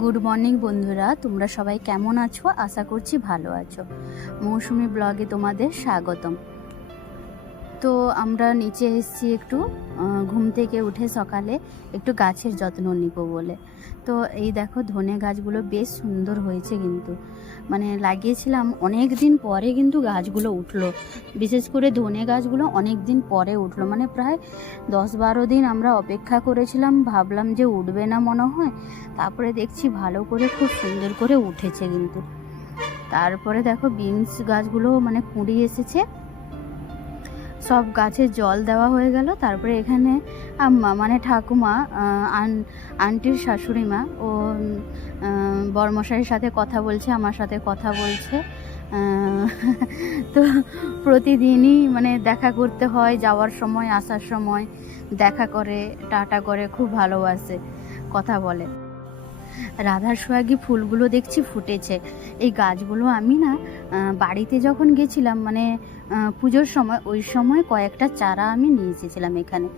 Good morning বন্ধুরা, তোমরা সবাই কেমন আছো? আশা করছি ভালো আছো। মৌসুমি ব্লগে তোমাদের স্বাগতম। তো আমরা নিচে এসেছি একটু ঘুম থেকে উঠে সকালে একটু গাছের যত্ন নিব বলে। তো এই দেখো ধনে গাছগুলো বেশ সুন্দর হয়েছে, কিন্তু মানে লাগিয়েছিলাম অনেক দিন পরে, কিন্তু গাছগুলো উঠলো। বিশেষ করে ধনে গাছগুলো অনেক দিন পরে উঠলো, মানে প্রায় 10-12 দিন আমরা অপেক্ষা করেছিলাম, ভাবলাম যে উঠবে না মনে হয়, তারপরে দেখছি ভালো করে খুব সুন্দর করে উঠেছে কিন্তু। তারপরে দেখো বিনস গাছগুলো মানে কুঁড়ি এসেছে, সব গাছে জল দেওয়া হয়ে গেল। তারপরে এখানে আম্মা মানে ঠাকুমা, আন্টির শাশুড়ি মা ও বরমশাইয়ের সাথে কথা বলছে, আমার সাথে কথা বলছে। তো প্রতিদিনই মানে দেখা করতে হয়, যাওয়ার সময় আসার সময় দেখা করে, টাটা করে, খুব ভালোবাসে, কথা বলে। রাধার সোহাগী ফুলগুলো দেখছি ফুটেছে। এই গাছগুলো আমি না বাড়িতে যখন গেছিলাম মানে পুজোর সময়, ওই সময় কয়েকটা চারা আমি নিয়ে এসেছিলাম এখানে।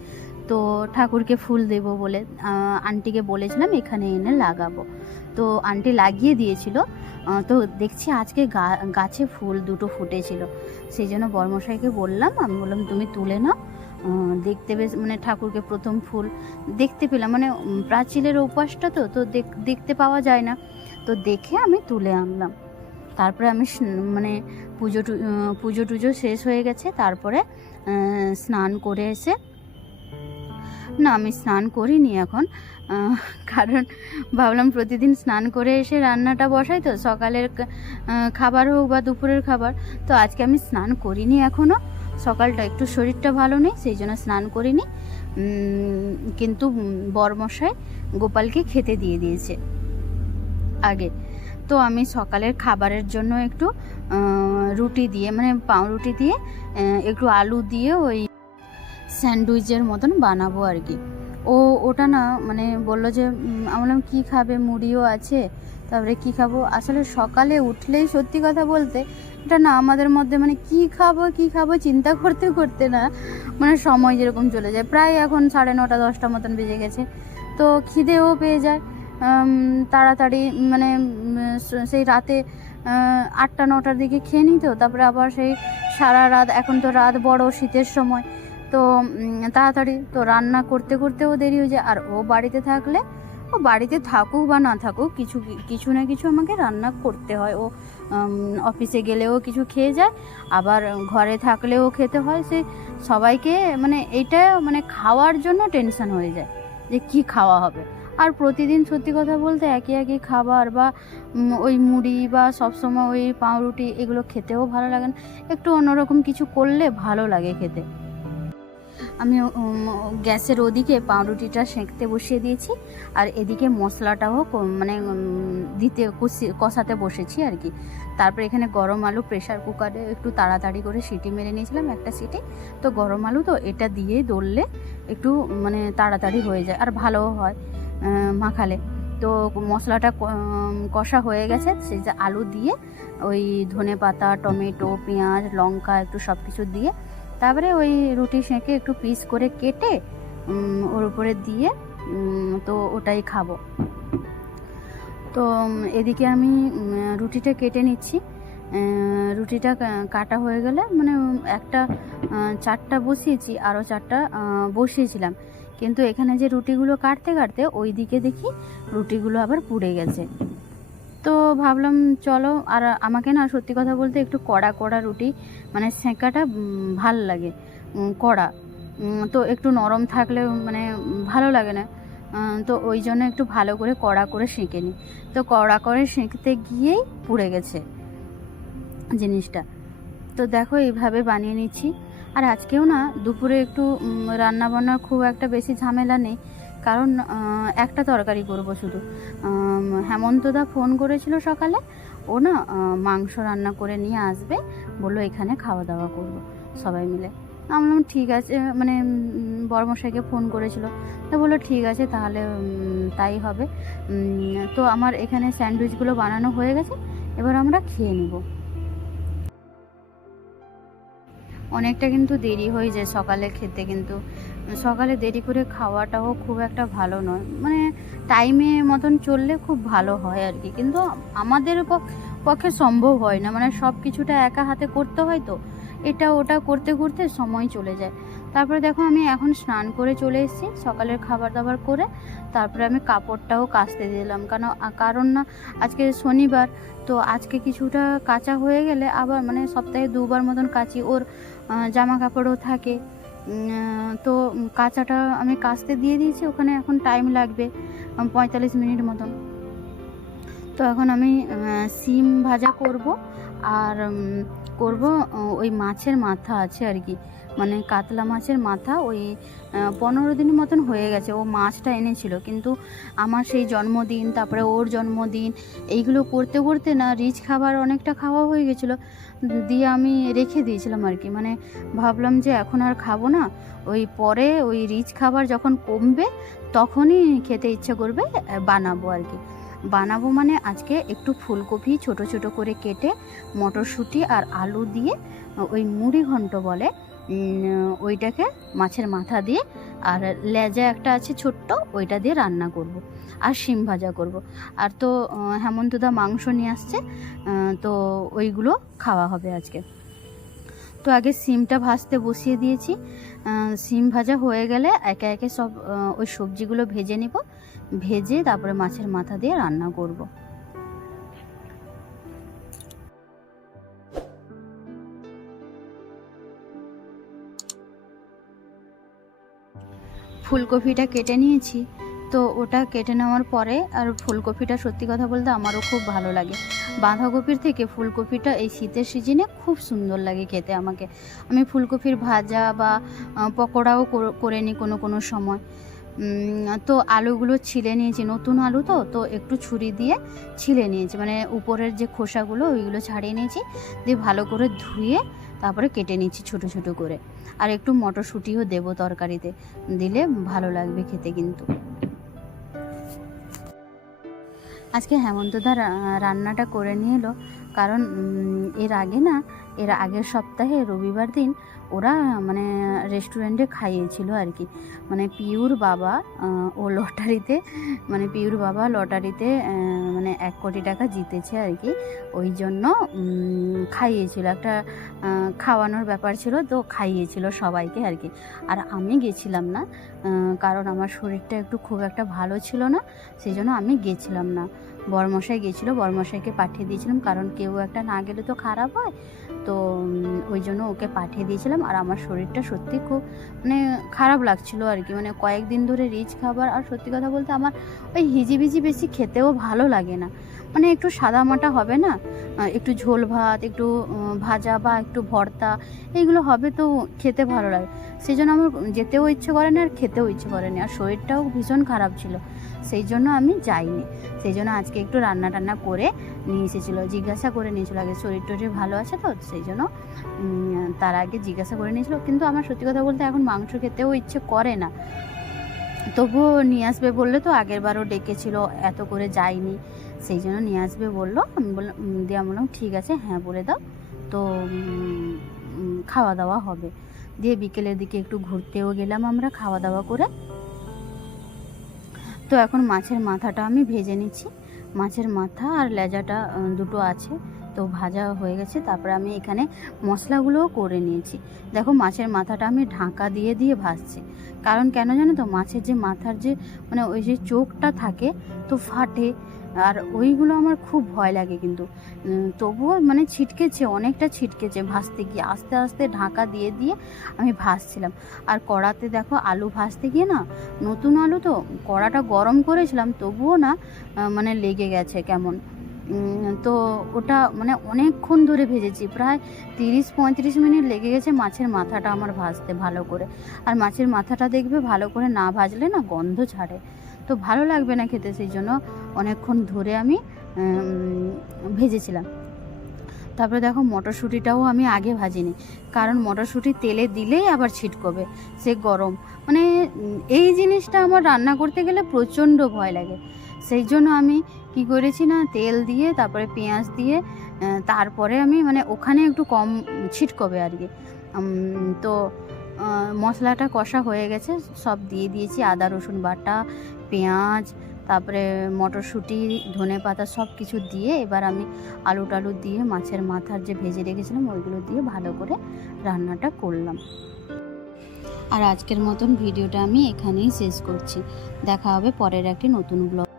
তো ঠাকুরকে ফুল দেব বলে আন্টিকে বলেছিলাম এখানে এনে লাগাবো, তো আন্টি লাগিয়ে দিয়েছিল। তো দেখছি আজকে গাছে ফুল দুটো ফুটেছিল, সেই জন্য বরমশাইকে বললাম, আমি বললাম তুমি তুলে নাও, দেখতে বেশ মানে ঠাকুরকে প্রথম ফুল দেখতে পেলাম, মানে প্রাচীরের উপাসটা তো তো দেখতে পাওয়া যায় না, তো দেখে আমি তুলে আনলাম। তারপরে আমি মানে পুজো টুজো শেষ হয়ে গেছে, তারপরে স্নান করে এসে, না আমি স্নান করিনি এখন, কারণ ভাবলাম প্রতিদিন স্নান করে এসে রান্নাটা বসাই, তো সকালের খাবার হোক বা দুপুরের খাবার, তো আজকে আমি স্নান করিনি এখনও। সকালটা একটু শরীরটা ভালো নেই, সেই জন্য স্নান করিনি। কিন্তু বরমশাই গোপালকে খেতে দিয়ে দিয়েছে আগে। তো আমি সকালের খাবারের জন্য একটু রুটি দিয়ে মানে পাউরুটি দিয়ে একটু আলু দিয়ে ওই স্যান্ডউইচের মতন বানাবো আর কি। ওটা না মানে বললো যে, আমি বললাম কী খাবে, মুড়িও আছে, তারপরে কী খাবো। আসলে সকালে উঠলেই সত্যি কথা বলতে এটা না আমাদের মধ্যে মানে কী খাবো চিন্তা করতে করতে না মানে সময় যেরকম চলে যায়, প্রায় এখন 9:30 10টা মতন বেজে গেছে, তো খিদেও পেয়ে যায় তাড়াতাড়ি, মানে সেই রাতে 8টা 9টার দিকে খেয়ে নিই, তো তারপরে আবার সেই সারা রাত, এখন তো রাত বড় শীতের সময়, তো তাড়াতাড়ি তো রান্না করতে করতেও দেরি হয়ে যায়। আর ও বাড়িতে থাকলে, ও বাড়িতে থাকুক বা না থাকুক, কিছু না কিছু আমাকে রান্না করতে হয়। ও অফিসে গেলেও কিছু খেয়ে যায়, আবার ঘরে থাকলেও খেতে হয়। সে সবাইকে মানে এইটা মানে খাওয়ার জন্য টেনশন হয়ে যায় যে কি খাওয়া হবে। আর প্রতিদিন সত্যি কথা বলতে একই খাবার বা ওই মুড়ি বা সবসময় ওই পাউরুটি এগুলো খেতেও ভালো লাগে না, একটু অন্যরকম কিছু করলে ভালো লাগে খেতে। আমি গ্যাসের ওদিকে পাউরুটিটা সেঁকতে বসিয়ে দিয়েছি, আর এদিকে মশলাটাও মানে কষাতে বসেছি আর কি। তারপরে এখানে গরম আলু প্রেশার কুকারে একটু তাড়াতাড়ি করে সিটি মেরে নিয়েছিলাম, একটা সিটি, তো গরম আলু তো এটা দিয়ে দললে একটু মানে তাড়াতাড়ি হয়ে যায় আর ভালোও হয় মাখালে। তো মশলাটা কষা হয়ে গেছে, সেই যে আলু দিয়ে ওই ধনেপাতা, টমেটো, পেঁয়াজ, লঙ্কা একটু সব কিছু দিয়ে, তারপরে ওই রুটি সেঁকে একটু পিস করে কেটে ওর উপরে দিয়ে তো ওটাই খাবো। তো এদিকে আমি রুটিটা কেটে নিচ্ছি। রুটিটা কাটা হয়ে গেলে মানে একটা 4টা বসিয়েছি, আরও 4টা বসিয়েছিলাম, কিন্তু এখানে যে রুটিগুলো কাটতে কাটতে ওই দিকে দেখি রুটিগুলো আবার পুড়ে গেছে। তো ভাবলাম চলো, আর আমাকে না সত্যি কথা বলতে একটু কড়া কড়া রুটি মানে সেঁকাটা ভাল লাগে, কড়া, তো একটু নরম থাকলে মানে ভালো লাগে না, তো ওই জন্য একটু ভালো করে কড়া করে সেঁকে নিই। তো কড়া করে সেঁকতে গিয়েই পুড়ে গেছে জিনিসটা। তো দেখো এইভাবে বানিয়ে নিচ্ছি। আর আজকেও না দুপুরে একটু রান্নাবান্নার খুব একটা বেশি ঝামেলা নেই, কারণ একটা তরকারি করব শুধু। হেমন্তদা ফোন করেছিল সকালে, ও না মাংস রান্না করে নিয়ে আসবে, বললো এখানে খাওয়া দাওয়া করব সবাই মিলে। আমি বললাম ঠিক আছে, মানে বড়মশাইকে ফোন করেছিল, তো বললো ঠিক আছে তাহলে তাই হবে। তো আমার এখানে স্যান্ডউইচগুলো বানানো হয়ে গেছে, এবার আমরা খেয়ে নিব। অনেকটা কিন্তু দেরি হয়ে যায় সকালে খেতে, কিন্তু সকালে দেরি করে খাওয়াটাও খুব একটা ভালো নয়, মানে টাইমে মতন চললে খুব ভালো হয় আর কি, কিন্তু আমাদের পক্ষে সম্ভব হয় না, মানে সব কিছুটা একা হাতে করতে হয়, তো এটা ওটা করতে করতে সময় চলে যায়। তারপরে দেখো আমি এখন স্নান করে চলে এসেছি, সকালের খাবার দাবার করে তারপরে আমি কাপড়টাও কাচতে দিলাম, কারণ না আজকে শনিবার, তো আজকে কিছুটা কাচা হয়ে গেলে আবার মানে সপ্তাহে 2বার মতন কাচি, ওর জামা কাপড়ও থাকে, তো কাচাটা আমি কাচতে দিয়ে দিয়েছি, ওখানে এখন টাইম লাগবে 45 মিনিট মতন। তো এখন আমি সিম ভাজা করব, আর করব ওই মাছের মাথা আছে আর কি, মানে কাতলা মাছের মাথা, ওই 15 দিন মতন হয়ে গেছে ও মাছটা এনেছিল, কিন্তু আমার সেই জন্মদিন, তারপরে ওর জন্মদিন, এইগুলো করতে করতে না রিচ খাবার অনেকটা খাওয়া হয়ে গেছিলো, দিয়ে আমি রেখে দিয়েছিলাম আর কি, মানে ভাবলাম যে এখন আর খাবো না, ওই পরে ওই রিচ খাবার যখন কমবে তখনই খেতে ইচ্ছে করবে, বানাবো আর কি। বানাবো মানে আজকে একটু ফুলকপি ছোট ছোট করে কেটে মটরশুঁটি আর আলু দিয়ে ওই মুড়ি ঘন্ট বলে, ওইটাকে মাছের মাথা দিয়ে, আর লেজা একটা আছে ছোট্ট, ওইটা দিয়ে রান্না করব, আর শিম ভাজা করব। আর তো হেমন্তদা মাংস নিয়ে আসছে, তো ওইগুলো খাওয়া হবে আজকে। তো আগে সিমটা ভাজতে বসিয়ে দিয়েছি, সিম ভাজা হয়ে গেলে একে একে সব ওই সবজিগুলো ভেজে নিব, ভেজে তারপরে মাছের মাথা দিয়ে রান্না করব। ফুলকপিটা কেটে নিয়েছি, তো ওটা কেটে নেওয়ার পরে, আর ফুলকপিটা সত্যি কথা বলতে আমারও খুব ভালো লাগে, বাঁধাকপির থেকে ফুলকপিটা এই শীতের সিজনে খুব সুন্দর লাগে খেতে আমাকে। আমি ফুলকপির ভাজা বা পকোড়াও করে নিই কোনো কোনো সময়। তো আলুগুলো ছিলে নিয়েছি, নতুন আলু তো একটু ছুরি দিয়ে ছিলে নিয়েছি, মানে উপরের যে খোসাগুলো ওইগুলো ছাড়িয়ে নিয়েছি, দিয়ে ভালো করে ধুয়ে তারপরে কেটে নিচ্ছি ছোট ছোট করে। আর একটু মটরশুঁটিও দেবো তরকারিতে, দিলে ভালো লাগবে খেতে কিন্তু। আজকে হেমন্তদা রান্নাটা করে নিয়ে এলো, কারণ এর আগের সপ্তাহে রবিবার দিন ওরা মানে রেস্টুরেন্টে খাইয়েছিল আর কি, মানে পিউর বাবা লটারিতে মানে 1 কোটি টাকা জিতেছে আর কি, ওই জন্য খাইয়েছিল, একটা খাওয়ানোর ব্যাপার ছিল, তো খাইয়েছিল সবাইকে আর কি। আর আমি গেছিলাম না, কারণ আমার শরীরটা একটু খুব একটা ভালো ছিল না, সেই জন্য আমি গেছিলাম না। বরমশাই গেছিলো, বরমশাইকে পাঠিয়ে দিয়েছিলাম, কারণ কেউ একটা না গেলে তো খারাপ হয়, তো ওই জন্য ওকে পাঠিয়ে দিয়েছিলাম। আর আমার শরীরটা সত্যি খুব মানে খারাপ লাগছিলো আর কি, মানে কয়েকদিন ধরে রিচ খাবার, আর সত্যি কথা বলতে আমার ওই হিজিবিজি বেশি খেতেও ভালো লাগে না, মানে একটু সাদামাটা হবে না, একটু ঝোল ভাত, একটু ভাজা বা একটু ভর্তা, এইগুলো হবে তো খেতে ভালো লাগে, সেই জন্য আমার যেতেও ইচ্ছে করে না আর খেতেও ইচ্ছে করে না, আর শরীরটাও ভীষণ খারাপ ছিল, সেই জন্য আমি যাইনি। সেই জন্য আজকে একটু রান্না টান্না করে নিয়ে এসেছিলো, জিজ্ঞাসা করে নিয়েছিল আগে শরীর টরীর ভালো আছে তো, সেই জন্য তার আগে জিজ্ঞাসা করে নিয়েছিল। কিন্তু আমার সত্যি কথা বলতে এখন মাংস খেতেও ইচ্ছে করে না, তবুও নিয়ে আসবে বললে, তো আগের বারও ডেকেছিল, এত করে যাইনি, সেই জন্য নিয়ে আসবে বললো। আমি বললাম দিয়ে বললাম ঠিক আছে, হ্যাঁ বলে দাও, তো খাওয়া দাওয়া হবে। দিয়ে বিকেলের দিকে একটু ঘুরতেও গেলাম আমরা খাওয়া দাওয়া করে। তো এখন মাছের মাথাটা আমি ভেজে নিচ্ছি, মাছের মাথা আর লেজাটা দুটো আছে, তো ভাজা হয়ে গেছে। তারপরে আমি এখানে মশলাগুলোও করে নিয়েছি। দেখো মাছের মাথাটা আমি ঢাকা দিয়ে দিয়ে ভাজছি, কারণ কেন জানো তো, মাছের যে মাথার যে মানে ওই যে চোখটা থাকে তো ফাটে, আর ওইগুলো আমার খুব ভয় লাগে, কিন্তু তবুও মানে ছিটকেছে, অনেকটা ছিটকেছে ভাজতে গিয়ে, আস্তে আস্তে ঢাকা দিয়ে দিয়ে আমি ভাজছিলাম। আর কড়াতে দেখো আলু ভাজতে গিয়ে না, নতুন আলু তো কড়াটা গরম করেছিলাম, তবুও না মানে লেগে গেছে কেমন, তো ওটা মানে অনেকক্ষণ ধরে ভেজেছি, প্রায় 30-35 মিনিট লেগে গেছে মাছের মাথাটা আমার ভাজতে ভালো করে। আর মাছের মাথাটা দেখবে ভালো করে না ভাজলে না গন্ধ ছাড়ে, তো ভালো লাগবে না খেতে, সেই জন্য অনেকক্ষণ ধরে আমি ভেজেছিলাম। তারপরে দেখো মটরশুঁটিটাও আমি আগে ভাজিনি, কারণ মটরশুঁটি তেলে দিলেই আবার ছিটকবে, সে গরম, মানে এই জিনিসটা আমার রান্না করতে গেলে প্রচণ্ড ভয় লাগে, সেই জন্য আমি কি করেছি না, তেল দিয়ে তারপরে পেঁয়াজ দিয়ে তারপরে আমি মানে ওখানে একটু কম ছিটকবে আর কি, তো মশলাটা কষা হয়ে গেছে, সব দিয়ে দিয়েছি, আদা রসুন বাটা, পেঁয়াজ, তারপরে মটরশুঁটি, ধনেপাতা সব কিছু দিয়ে এবার আমি আলু টালু দিয়ে মাছের মাথার যে ভেজে রেখেছিলাম ওইগুলো দিয়ে ভালো করে রান্নাটা করলাম। আর আজকের মতন ভিডিওটা আমি এখানেই শেষ করছি। দেখা হবে পরের একটি নতুন ব্লগ।